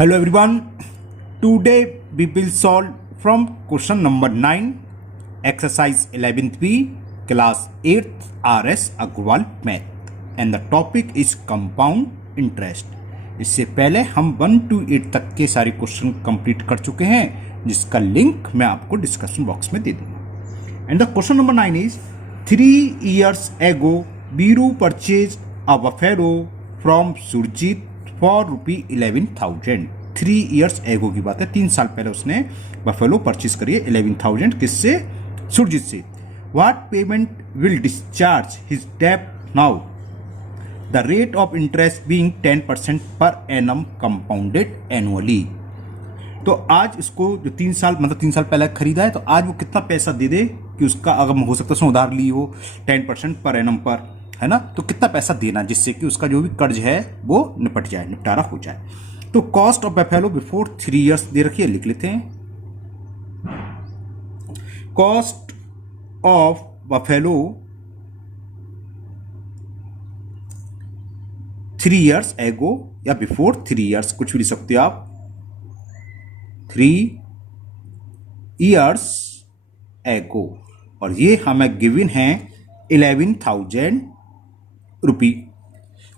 Hello everyone. Today we will solve from question number 9, exercise 11th B, class 8th RS Agrawal math and the topic is compound interest. इससे पहले हम 1 to 8 तक के सारे question complete कर चुके हैं जिसका लिंक मैं आपको डिस्कशन बॉक्स में दे दूंगा. And the question number 9 is 3 years ago Biru purchased a buffalo from Surjit for ₹11,000. 3 years ago की बात है, 3 साल पहले उसने बफेलो परचेज करी है 11,000 किससे? सुरजीत से. What payment will discharge his डेब्ट now? The rate of interest being 10% per annum compounded annually. तो आज इसको जो 3 साल पहले खरीदा है तो आज वो कितना पैसा दे दे कि उसका अगर हो सकता है उसने उधार ली हो 10% पर एनम पर, है ना, तो कितना पैसा देना जिससे कि उसका जो भी कर्ज है वो निपट जाए, निपटारा हो जाए. तो cost of buffalo before 3 years दे रखी है, लिख लेते हैं. कॉस्ट ऑफ बफेलो 3 years एगो या बिफोर 3 years कुछ भी लिख सकते हो आप. 3 years एगो और ये हमें गिवन है 11,000 रुपी.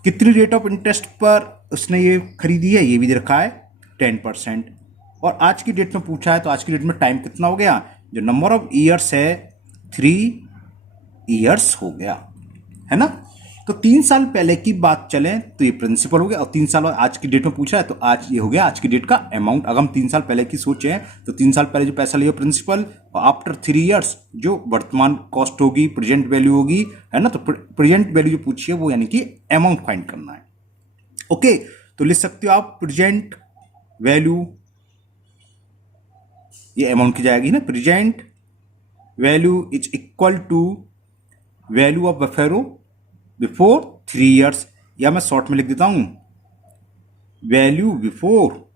कितनी रेट ऑफ इंटरेस्ट पर उसने ये खरीदी है ये भी दे रखा है 10%. और आज की डेट में पूछा है तो आज की डेट में टाइम कितना हो गया? जो नंबर ऑफ ईयर्स है 3 years हो गया, है ना. तो 3 साल पहले की बात चलें तो ये प्रिंसिपल हो गया और 3 साल आज की डेट में पूछा है तो आज ये हो गया आज की डेट का अमाउंट. अगर हम 3 साल पहले की सोचें तो 3 साल पहले जो पैसा लिया प्रिंसिपल और आफ्टर 3 years जो वर्तमान कॉस्ट होगी, प्रेजेंट वैल्यू होगी, है ना. तो प्रेजेंट वैल्यू जो पूछी है वो यानी कि अमाउंट फाइंड करना है. ओके, तो लिख सकते हो आप प्रेजेंट वैल्यू, ये अमाउंट की जाएगी ना. Present value is equal to value of buffalo before 3 years, या मैं शॉर्ट में लिख देता हूं वैल्यू बिफोर.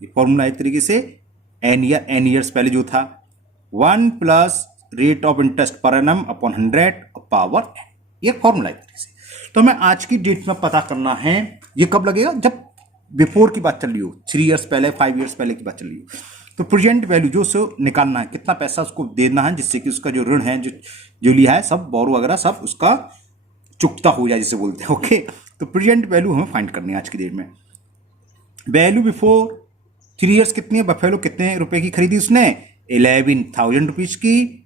ये फॉर्मूला एक तरीके से एन ईयर्स पहले जो था 1 plus rate of interest per annum upon 100 power n. ये फॉर्मूला एक तरीके से. तो हमें आज की डेट में पता करना है ये कब लगेगा? जब बिफोर की बात चल रही हो, 3 years पहले, 5 years पहले की बात चल रही हो. तो प्रेजेंट वैल्यू जो उसको निकालना है, कितना पैसा उसको देना है जिससे कि उसका जो ऋण है जो लिया है सब बोरो वगैरह सब उसका चुकता हो जाए जिसे बोलते हैं. ओके, तो प्रेजेंट वैल्यू हमें फाइंड करनी है आज की डेट में. वैल्यू बिफोर 3 years कितनी है? बफेलो कितने रुपए की खरीदी उसने? 11,000 रुपीज की.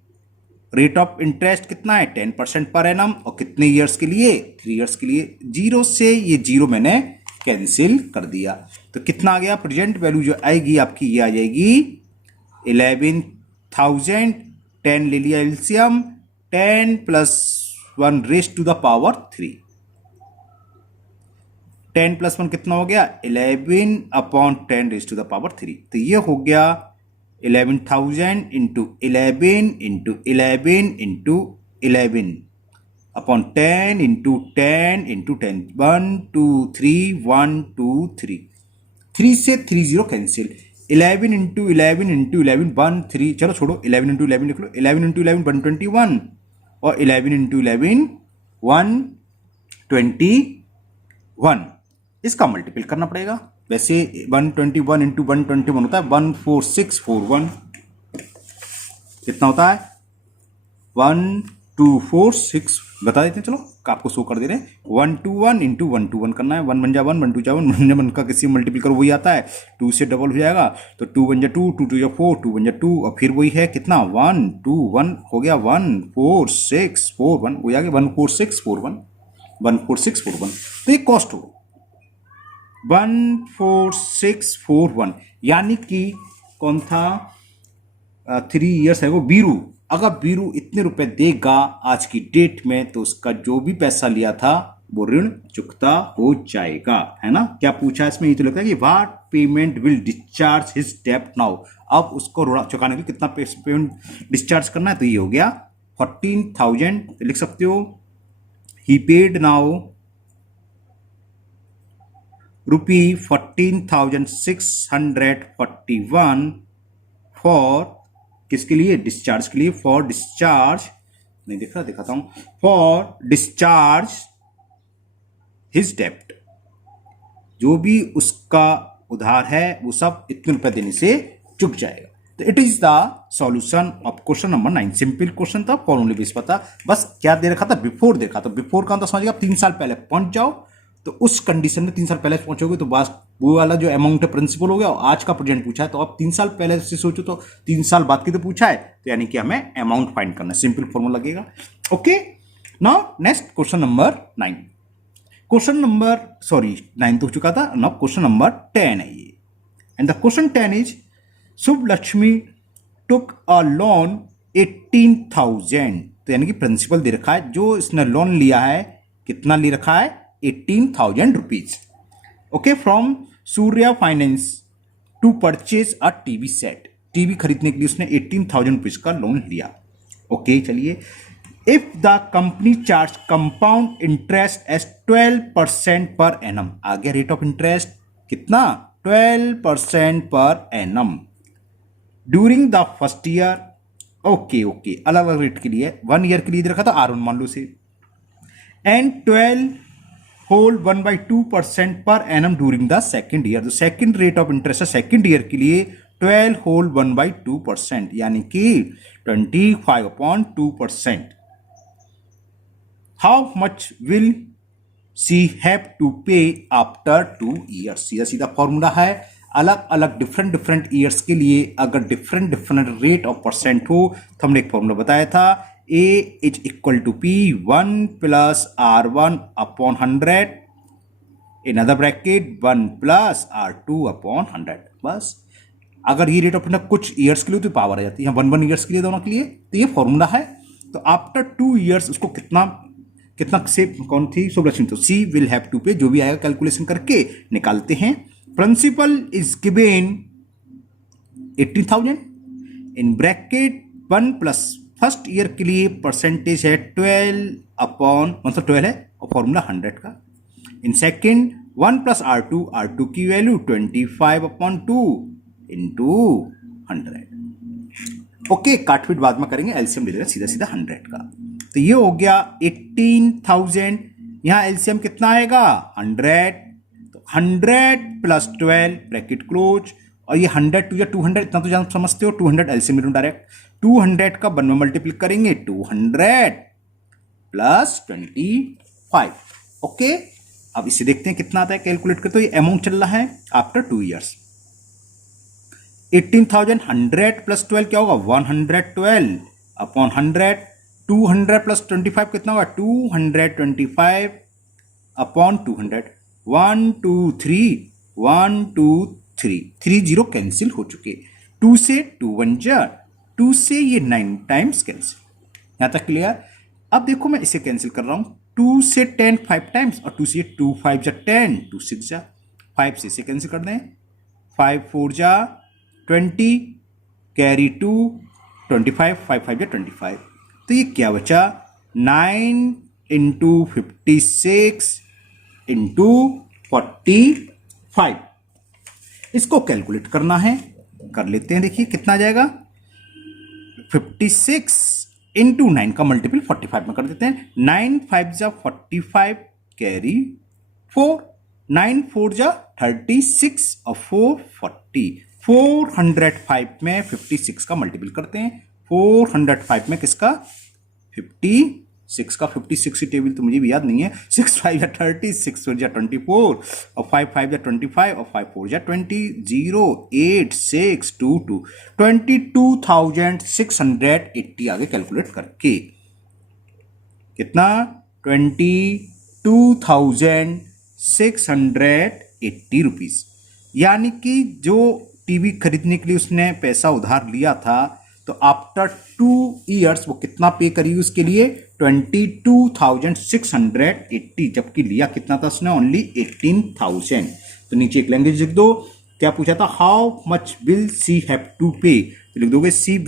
रेट ऑफ इंटरेस्ट कितना है? 10% पर एनम. और कितने ईयर्स के लिए? 3 years के लिए. जीरो से ये जीरो मैंने कैंसिल कर दिया. तो कितना आ गया? प्रेजेंट वैल्यू जो आएगी आपकी ये आ जाएगी 11,000. 10 ले लिया LCM, 10 + 1 raise to the power 3. 10 + 1 कितना हो गया? 11 upon 10 raise to the power 3. तो ये हो गया 11,000 into 11 into 11 into 11 upon 10 into 10 into 10. 1 2 3 1 2 3. 3 से 3 0 कैंसिल. 11 into 11 into 11 1 3. चलो छोड़ो, 11 इंटू 11 लिख लो. 11 इंटू 11 121 और 11 इंटू 11 121. इसका मल्टीपल करना पड़ेगा. वैसे 121 इंटू 121 होता है 14641. कितना होता है? 1246 बता देते हैं. चलो आपको शो कर दे रहे हैं. 121 इंटू 121 करना है. 1 बन जा 1, 1 2 जा 1, 1 1 का किसी मल्टीपल करो वही आता है. 2 से डबल हो जाएगा तो 2 बन जा 2, 2 2 जा 4, 2 बन जा 2 और फिर वही है कितना 1 2 1 हो गया 14641. वही आ गया 14641. 14641. तो ये कॉस्ट हो 14641. यानी कि कौन था? 3 years है वो बीरू. अगर बीरू इतने रुपए देगा आज की डेट में तो उसका जो भी पैसा लिया था वो ऋण चुकता हो जाएगा, है ना. क्या पूछा इसमें? ये तो लगता है कि what payment will discharge his डेब्ट नाउ. अब उसको ऋण चुकाने के लिए कितना पेमेंट डिस्चार्ज करना है? तो ये हो गया 14,000. लिख सकते हो ही पेड नाउ ₹14,641 फॉर किसके लिए? डिस्चार्ज के लिए. फॉर डिस्चार्ज नहीं दिख रहा, दिखाता हूं. फॉर डिस्चार्ज हिज डेब्ट. जो भी उसका उधार है वो सब इतने रुपए देने से चुक जाएगा। तो it is the solution of question number 9। Simple question था, फॉर्मूले बेस पता, बस क्या दे रखा था, बिफोर दे रखा। तो बिफोर का मतलब समझिएगा 3 साल पहले पहुंच जाओ, तो उस कंडीशन में 3 साल पहले पहुंचोगे तो बस वो वाला जो अमाउंट है प्रिंसिपल हो गया। और आज का प्रेजेंट पूछा है तो अब 3 साल पहले से सोचो तो 3 साल बाद की तो पूछा है, तो यानी कि हमें अमाउंट फाइंड करना है। सिंपल फॉर्मूला लगेगा। Okay, now next question number 9। Question number 9 तो हो चुका था, नाउ क्वेश्चन नंबर 10 है ये। And the question 10 is Shubh Lakshmi took a loan 18,000। तो यानी कि प्रिंसिपल दे रखा है, जो इसने लोन लिया है कितना ले रखा है, 18,000 rupees. Okay, from Surya finance to purchase a TV set. TV खरीदने के लिए उसने 18,000 रुपीज का लोन लिया। ओके, चलिए, if the company charge compound interest as 12% per annum. आ गया रेट ऑफ इंटरेस्ट कितना, 12% per annum during the first year. Okay, अलग अलग रेट के लिए, 1 ईयर के लिए रखा था R1 मान लो से, and 12 whole 1/2% per annum during the second year. तो सेकेंड रेट ऑफ इंटरेस्ट है सेकेंड ईयर के लिए 12 होल 1/2%, यानी कि 25/2%। How much will she have to pay after 2 years. सीधा सीधा फॉर्मूला है, अलग अलग डिफरेंट ईयर्स के लिए अगर डिफरेंट रेट ऑफ परसेंट हो तो हमने एक फॉर्मूला बताया था, A is equal to P 1 plus R1 upon 100 in other bracket 1 plus R2 upon 100। बस अगर ये रेट ऑफ इंटरेस्ट कुछ ईयर्स के लिए तो पावर आ जाती है, 1 ईयर्स के लिए दोनों के लिए, तो ये फॉर्मूला है। तो आफ्टर 2 ईयर्स उसको कितना से कौन थी सुब्रश्मी, तो सी विल हैव टू पे, जो भी आएगा कैलकुलेशन करके निकालते हैं। Principal is given 80,000 in bracket 1 plus first year के लिए परसेंटेज है 12 अपॉन, मतलब 12 है और फॉर्मूला 100 का। इन सेकेंड 1 प्लस R2 की वैल्यू 25/2 इंटू 100। ओके, काटपीट बाद में करेंगे, एलसीएम ले लेगा सीधा 100 का। तो ये हो गया 18,000, यहां एलसीएम कितना आएगा 100, तो 100 प्लस 12 ब्रैकेट क्लोज, और ये 100 टू या 200 इतना तो जान समझते हो, 200 एलसीएम ले डायरेक्ट, 200 का 1 में मल्टीप्लाई करेंगे 200 प्लस 25। ओके, अब इसे देखते हैं कितना आता है, कैलकुलेट करते हो। ये अमाउंट चल रहा है आफ्टर 2 ईयर्स। 18,000 100 प्लस 12 क्या होगा 112 अपॉन 100, 200 प्लस 25 कितना होगा 225 अपॉन 200, 1 2 3 1 2 3 3 0 कैंसिल हो चुके, 2 से 2 1 जा 2 से ये 9 टाइम्स कैंसिल। यहां तक क्लियर। अब देखो मैं इसे कैंसिल कर रहा हूं, 2 से 10 5 टाइम्स, और 2 से 2 5 जा 10, 2 6 जा 5 से इसे कैंसिल कर दें, 5 4 जा 20, कैरी 2 25, 5 5 जा 25। तो ये क्या बचा 9 इंटू 56 इंटू 45। इसको कैलकुलेट करना है, कर लेते हैं। देखिए कितना आ जाएगा 56 इंटू 9 का मल्टीपल 45 में कर देते हैं, 9 5 जा 45 कैरी 4, 9 4 जा 36 और 4 40, 405 में 56 का मल्टीपल करते हैं, 405 में किसका 56 का, 56 की टेबल तो मुझे भी याद नहीं है, 6 5 जा 30, 6 4 जा 24 और 5 5 जा 25 और 5 4 जा 20, 0 8 6 2 2 22,680 आगे कैलकुलेट करके कितना 22,680 रुपीज। यानी कि जो टीवी खरीदने के लिए उसने पैसा उधार लिया था, तो आफ्टर 2 ईयर्स वो कितना पे करेगी उसके लिए 22,680, जबकि लिया कितना था उसने ओनली 18,000। तो नीचे एक लैंग्वेज लिख दो, क्या पूछा था how much will she have to pay, तो लिख दोगे सी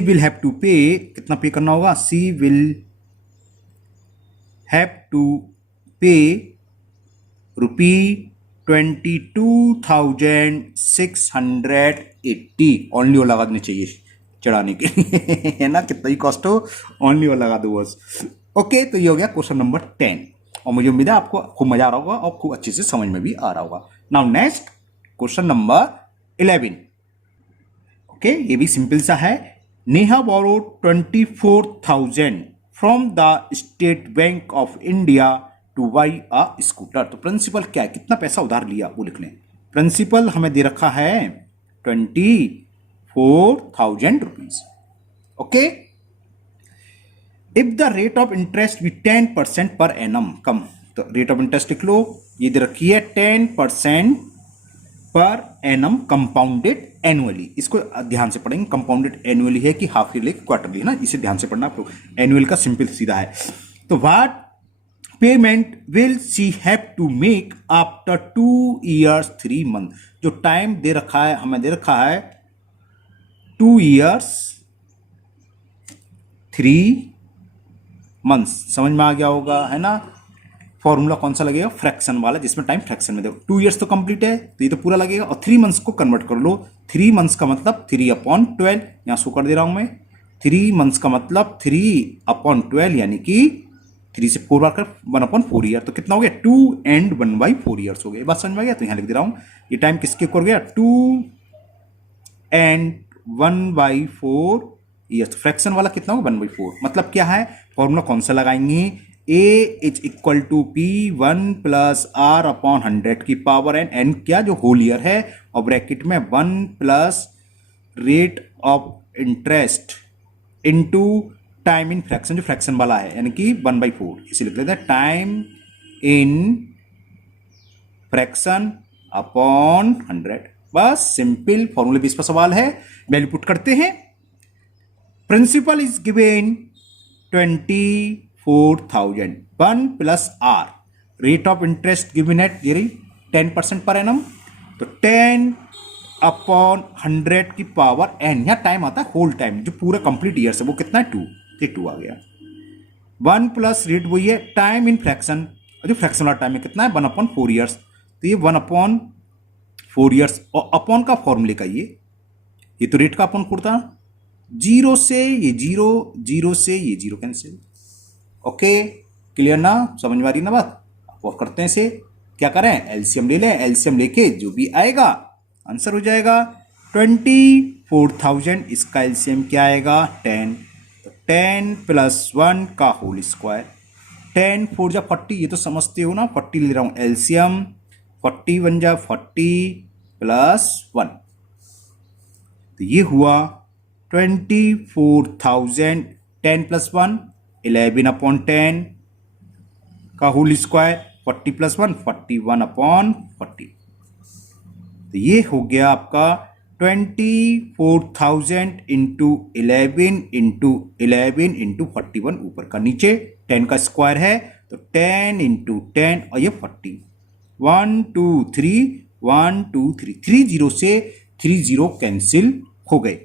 विल हैव टू पे, कितना पे करना होगा, सी विल हैव टू पे रुपी 22,680 ओनली वो लगा देने चाहिए चढ़ाने के लिए है ना, कितना ही कॉस्ट हो ओनली वो लगा दो बस। ओके, तो ये हो गया क्वेश्चन नंबर 10, और मुझे उम्मीद है आपको खूब मजा आ रहा होगा और खूब अच्छे से समझ में भी आ रहा होगा। Now next question number 11. Okay, ये भी सिंपल सा है. Neha borrowed 24,000 from the state bank of India two by a scooter. तो प्रिंसिपल क्या है, कितना पैसा उधार लिया वो लिख लें. प्रिंसिपल हमें दे रखा है 24,000 rupees. Okay, if the rate of interest भी 10% पर एनम कम. तो रेट ऑफ इंटरेस्ट लिख लो, ये दे रखी है 10% पर एनम कंपाउंडेड एनुअली. इसको ध्यान से पढ़ेंगे. कंपाउंडेड एनुअली है कि हाफ ईयरली क्वार्टरली है ना, इसे ध्यान से पढ़ना आप लोग. एनुअल का सिंपल सीधा है. तो what payment will she have to make after 2 years 3 month. जो टाइम दे रखा है, हमें दे रखा है 2 years 3 months. समझ में आ गया होगा, है ना. फॉर्मूला कौन सा लगेगा, फ्रैक्शन वाला, जिसमें टाइम फ्रैक्शन में देखो. 2 years तो कंप्लीट है तो ये तो पूरा लगेगा. और 3 months को कन्वर्ट कर लो. 3 months का मतलब 3/12, यहां शो कर दे रहा हूं मैं. 3 months का मतलब 3/12, यानी कि 3 से 4 बार कर 1/4 ईयर. तो कितना हो गया, 2 and 1/4 ईयर्स हो गए. बात समझ में आ गया. तो यहां लिख दे रहा हूं ये टाइम किसके इक्वल हो गया, 2 and 1/4 ईयर्स. फ्रैक्शन वाला कितना होगा, 1/4. मतलब क्या है, फॉर्मूला कौन सा लगाएंगे, a is equal to P1 plus R upon 100 की पावर n. n क्या, जो होल ईयर है, और ब्रैकेट में 1 plus rate of interest into time in fraction, जो फ्रैक्शन वाला है, यानी कि 1/4. इसे लिख लेते हैं टाइम इन फ्रैक्शन अपॉन 100. बस सिंपल फॉर्मूले बेस पर सवाल है. वैल्यू पुट करते हैं. Principal is given 24,000. 1 plus R. Rate of interest given at 10% per annum. तो 10/100 की पावर n. यहां टाइम आता है होल टाइम, जो पूरा कंप्लीट ईयर है, वो कितना है, 2. 2 आ गया. 1 प्लस रेट वही है टाइम इन फ्रैक्शन, जो फ्रैक्शन वाला टाइम है कितना है, 1/4 ईयर्स. तो ये 1/4 ईयर्स. और अपॉन का फॉर्मूले का ये तो रेट का अपॉन खुड़ता, 0 से ये 0, 0 से ये 0 कैंसिल. ओके, क्लियर ना, समझ में आ रही ना बात. और करते हैं इसे, क्या करें, एलसीएम ले लें. एलसीएम लेके जो भी आएगा आंसर हो जाएगा 24,000. इसका एलसीएम क्या आएगा, 10. तो 10 प्लस 1 का होल स्क्वायर. 10 4 जा 40, ये तो समझते हो ना, 40 ले रहा हूं एलसीएम. 40 1 जा 40 प्लस 1. तो ये हुआ 24,000. 10 प्लस 1 11/10 का होल स्क्वायर. 40 प्लस 1 41/40. तो ये हो गया आपका 24,000 इंटू 11 इंटू 11 इंटू 41. ऊपर का नीचे 10 का स्क्वायर है, तो 10 इंटू 10 और ये 40. 1 2 3 1 2 3 3 0 से 3 0 कैंसिल हो गए.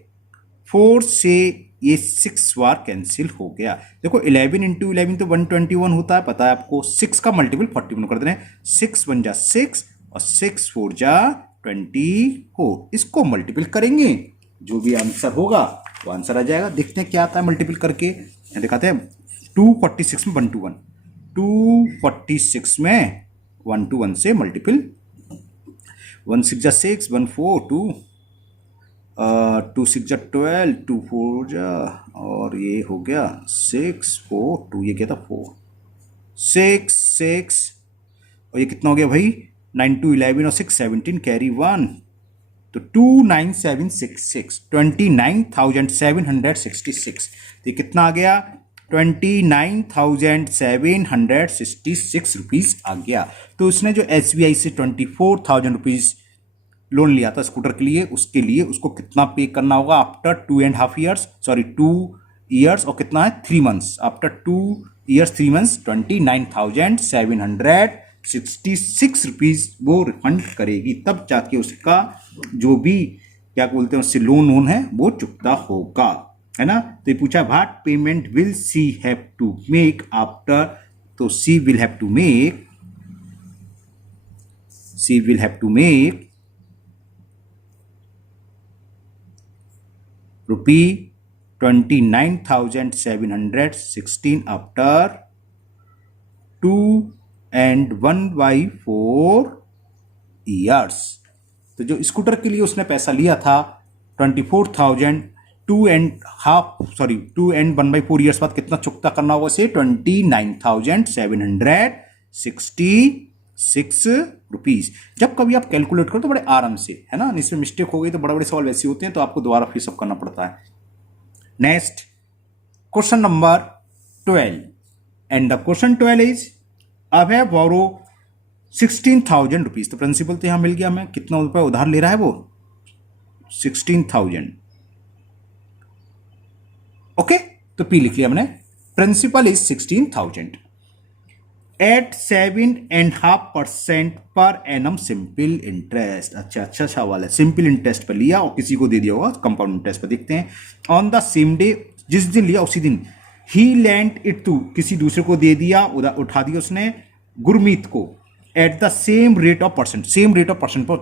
4 से ये 6 बार कैंसिल हो गया. देखो 11 इंटू 11 तो 121 होता है, पता है आपको. 6 का मल्टीपल 41 कर देना है. 6 1 जा 6 और 6 4 जा 24. इसको मल्टीपल करेंगे, जो भी आंसर होगा वो आंसर आ जाएगा. देखते हैं क्या आता है मल्टीपल करके. दिखाते हैं. 246 में 1 to 1, 246 में 1 to 1 से मल्टीपल. 1 6 जा 6, 1 4 2, 2 6 जा 12, 2 4 जा, और ये हो गया 6 4 2, ये क्या था 4 6 6, और ये कितना हो गया भाई 9 2 11 और 6 17 कैरी 1. तो 29766 29,766. तो ये कितना आ गया 29,766 रुपीज आ गया. तो उसने जो SBI से 24,000 रुपीज लोन लिया था स्कूटर के लिए, उसको कितना पे करना होगा आफ्टर 2.5 years, सॉरी 2 years, और कितना है 3 months. After 2 years 3 months 29,766 rupees वो रिफंड करेगी. तब जाके उसका जो भी क्या बोलते हैं उससे लोन है वो चुकता होगा, है ना. तो ये पूछा what payment will she have to make after. तो she will have to make rupee 29,716 after 2 and 1/4 years. तो जो स्कूटर के लिए उसने पैसा लिया था 24,000, 2.1/4 ईयर्स बाद कितना चुकता करना होगा उसे? 29,766 रुपीज। जब कभी आप कैलकुलेट करो तो बड़े आराम से, है ना, इसमें मिस्टेक हो गई तो बड़े बड़े सवाल वैसे होते हैं तो आपको दोबारा फिर सब करना पड़ता है। Next question number 12 and the question 12 is Abhay borrow 16,000 rupees. तो प्रिंसिपल तो यहां मिल गया, हमें कितना रुपए उधार ले रहा है वो? 16,000। ओके, तो पी लिख लिया हमने। Principal is 16,000 eight 7.5% per annum simple interest. अच्छा सवाल है, सिंपल इंटरेस्ट पर लिया और किसी को दे दिया होगा कंपाउंड इंटरेस्ट पर। देखते हैं। ऑन द सेम डे, जिस दिन लिया उसी दिन, ही लेंट इट टू, किसी दूसरे को दे दिया, उठा दिया उसने, गुरमीत को, at the same rate of percent, same rate of percent पर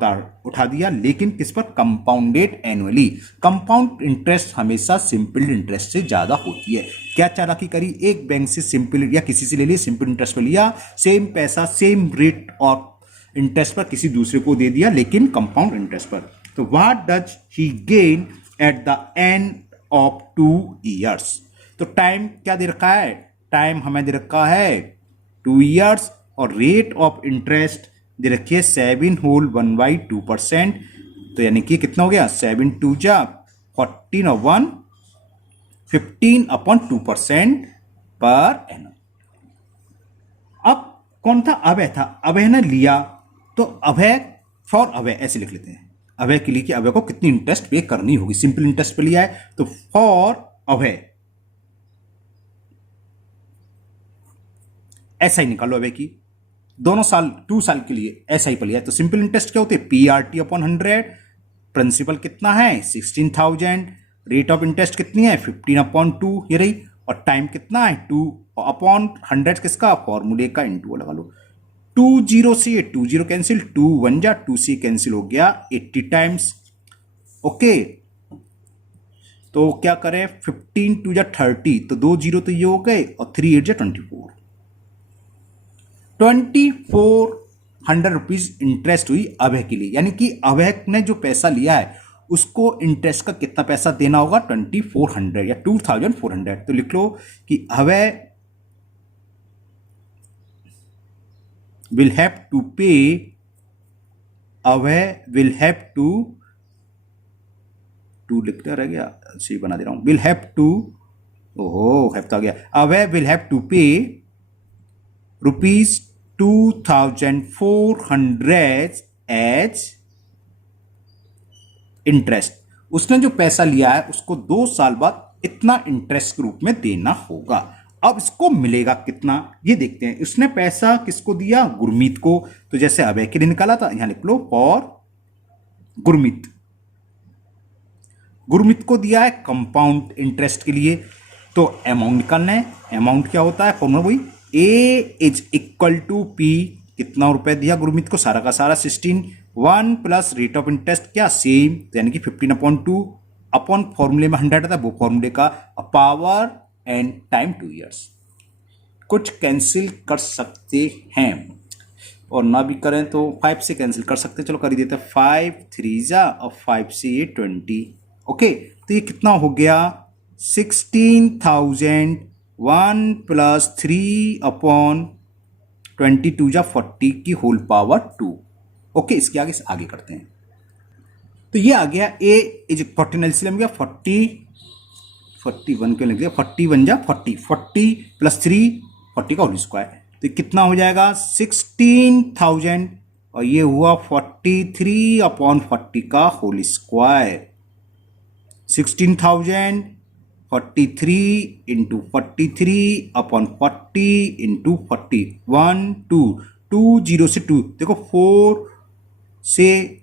उठा दिया, लेकिन किस पर? Compounded annually. कंपाउंड इंटरेस्ट हमेशा सिंपल इंटरेस्ट से ज्यादा होती है। क्या चालाकी करी? एक बैंक से सिंपल या किसी से ले लिया, सिंपल इंटरेस्ट पर लिया, सेम पैसा सेम रेट ऑफ इंटरेस्ट पर किसी दूसरे को दे दिया, लेकिन कंपाउंड इंटरेस्ट पर। तो what does he gain at the end of 2 years? तो टाइम क्या दे रखा है? टाइम हमें दे रखा है 2 ईयर्स और रेट ऑफ इंटरेस्ट दे रखी है 7/1/2%। तो यानी कि कितना हो गया? 7 2 जा 14 और 1 15/2% पर एनम। अब कौन था? अभय था। अभय ने लिया, तो अभय फॉर अभय ऐसे लिख लेते हैं। अभय के लिए कि अभय को कितनी इंटरेस्ट पे करनी होगी। सिंपल इंटरेस्ट पे लिया है तो फॉर अभय ऐसा ही निकालो। अभय की दोनों साल 2 साल के लिए ऐसा ही पर लिया है तो सिंपल इंटरेस्ट क्या होते हैं? PRT/100। प्रिंसिपल कितना है? 16,000। रेट ऑफ इंटरेस्ट कितनी है? 15/2 ये रही। और टाइम कितना है? 2/100 किसका? फॉर्मूले का, इंटू लगा लो। 20 से 20 कैंसिल, 2 1 जा 2 से कैंसिल हो गया 80 टाइम्स। ओके, तो क्या करें? 15 2 जा 30, तो 2 0 तो ये हो गए और 3 8 जा 24। 2400 रुपीज इंटरेस्ट हुई अभय के लिए। यानी कि अभय ने जो पैसा लिया है उसको इंटरेस्ट का कितना पैसा देना होगा? 2400 या 2400। तो लिख लो कि अभय विल हैव टू पे, अभय विल हैव टू लिखता रह गया, सही बना दे रहा हूं, विल हैव टू, ओहो हैव तो आ गया। Abhay will have to pay rupees 2,400 as interest. उसने जो पैसा लिया है उसको 2 साल बाद इतना इंटरेस्ट के रूप में देना होगा। अब इसको मिलेगा कितना ये देखते हैं। उसने पैसा किसको दिया? गुरमीत को। तो जैसे अभय के लिए निकाला था, यहां लिख लो फॉर गुरमीत। गुरमीत को दिया है कंपाउंड इंटरेस्ट के लिए, तो अमाउंट निकालना है। अमाउंट क्या होता है? फॉर्मूला वही, A is equal to P। कितना रुपए दिया गुरमीत को? सारा का सारा 16। 1 प्लस रेट ऑफ इंटरेस्ट क्या? सेम, यानी कि 15/2 अपॉन फॉर्मूले में 100 था, वो फॉर्मूले का पावर एंड टाइम 2 ईयर्स। कुछ कैंसिल कर सकते हैं और ना भी करें तो 5 से कैंसिल कर सकते हैं। चलो कर ही देते हैं। 5 3 जा और 5 से ये 20। ओके, तो ये कितना हो गया? 16,000 1 + 3/22 जा 40 की होल पावर 2। ओके, इसके आगे करते हैं। तो ये आ गया A इज 14 एलसीएम गया 41 क्यों लिख दिया? 41 जा 40 + 3 40 का होल स्क्वायर। तो कितना हो जाएगा? 16,000 और ये हुआ 43/40 का होल स्क्वायर। 16,000 43 × 43/40 × 40 1 2 2 0 से 2 देखो 4 से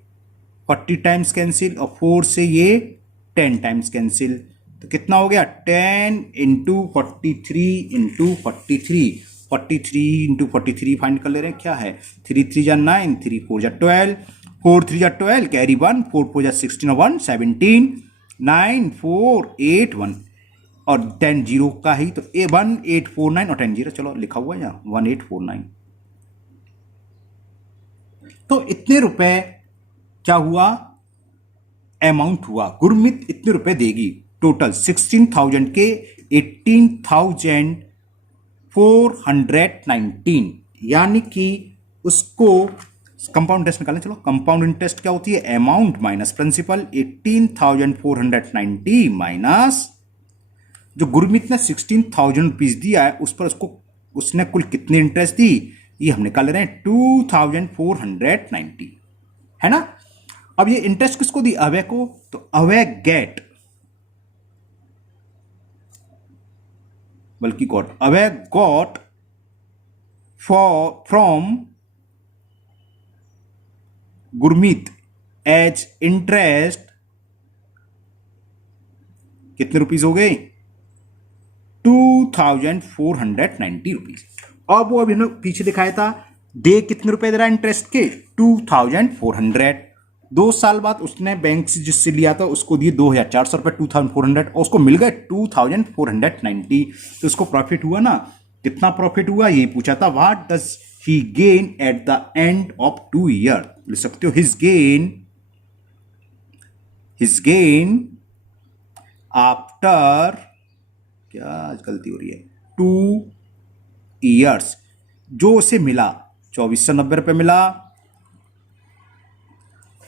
40 टाइम्स कैंसिल और 4 से ये 10 टाइम्स कैंसिल। तो कितना हो गया? 10 × 43 × 43 43 × 43 फाइंड कर ले रहे हैं। क्या है? 3 3 जा 9 3 4 जा 12 4 3 जा 12 कैरी 1 4 4 जा 16 और 1 17 9 4 8 1 और 10 0 का ही तो 1849 और 10 0 चलो लिखा हुआ है यहाँ 1849। तो इतने रुपए क्या हुआ, अमाउंट हुआ, गुरमीत इतने रुपए देगी। टोटल 16,000 के 18,419, यानी कि उसको कंपाउंड इंटरेस्ट निकालें। चलो, कंपाउंड इंटरेस्ट क्या होती है, अमाउंट माइनस प्रिंसिपल। 18,490 माइनस जो गुरमीत ने 16,000 रुपीज दिया है उस पर उसने कुल कितनी इंटरेस्ट दी, ये हम निकाल रहे हैं 2,490, है ना। अब ये इंटरेस्ट किसको दी, अभय को। तो अभय गेट, बल्कि got, Abhay got from Gurmeet as interest कितने रुपीज हो गए, 2,490 रुपीज। अब वो अभी पीछे दिखाया था, दे कितने रुपए दे रहा है इंटरेस्ट के, 2,400। 2 साल बाद उसने बैंक से जिससे लिया था उसको दिए 2,400 रुपए, 2,400, और उसको मिल गए 2,490। तो उसको प्रॉफिट हुआ ना, कितना प्रॉफिट हुआ यही पूछा था। What does he gain at the end of 2 year, लिख सकते हो हिज गेन आफ्टर, क्या आज गलती हो रही है, 2 ईयर्स। जो उसे मिला 2,490 रुपए मिला,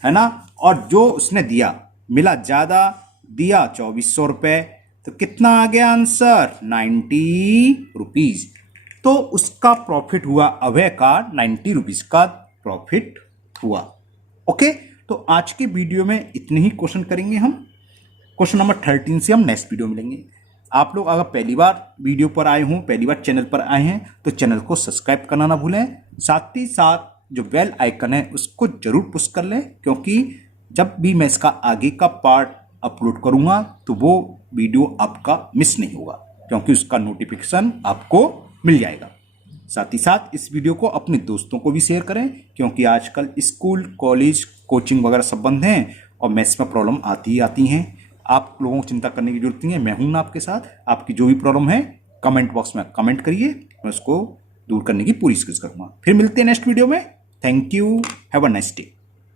है ना, और जो उसने दिया मिला ज्यादा, दिया 2,400 रुपए, तो कितना आ गया आंसर, 90 रुपीज। तो उसका प्रॉफिट हुआ, अभय का 90 रुपीज का प्रॉफिट हुआ। ओके, तो आज के वीडियो में इतने ही क्वेश्चन करेंगे हम। क्वेश्चन नंबर 13 से हम नेक्स्ट वीडियो मिलेंगे। आप लोग अगर पहली बार वीडियो पर आए हों, पहली बार चैनल पर आए हैं, तो चैनल को सब्सक्राइब करना ना भूलें। साथ ही साथ जो बेल आइकन है उसको जरूर पुश कर लें, क्योंकि जब भी मैं इसका आगे का पार्ट अपलोड करूंगा तो वो वीडियो आपका मिस नहीं होगा, क्योंकि उसका नोटिफिकेशन आपको मिल जाएगा। साथ ही साथ इस वीडियो को अपने दोस्तों को भी शेयर करें, क्योंकि आजकल स्कूल, कॉलेज, कोचिंग वगैरह सब बंद हैं और मैथ्स में प्रॉब्लम आती ही आती हैं। आप लोगों को चिंता करने की जरूरत नहीं है, मैं हूं ना आपके साथ। आपकी जो भी प्रॉब्लम है कमेंट बॉक्स में कमेंट करिए, मैं उसको दूर करने की पूरी कोशिश करूंगा। फिर मिलते हैं नेक्स्ट वीडियो में। Thank you, have a nice day.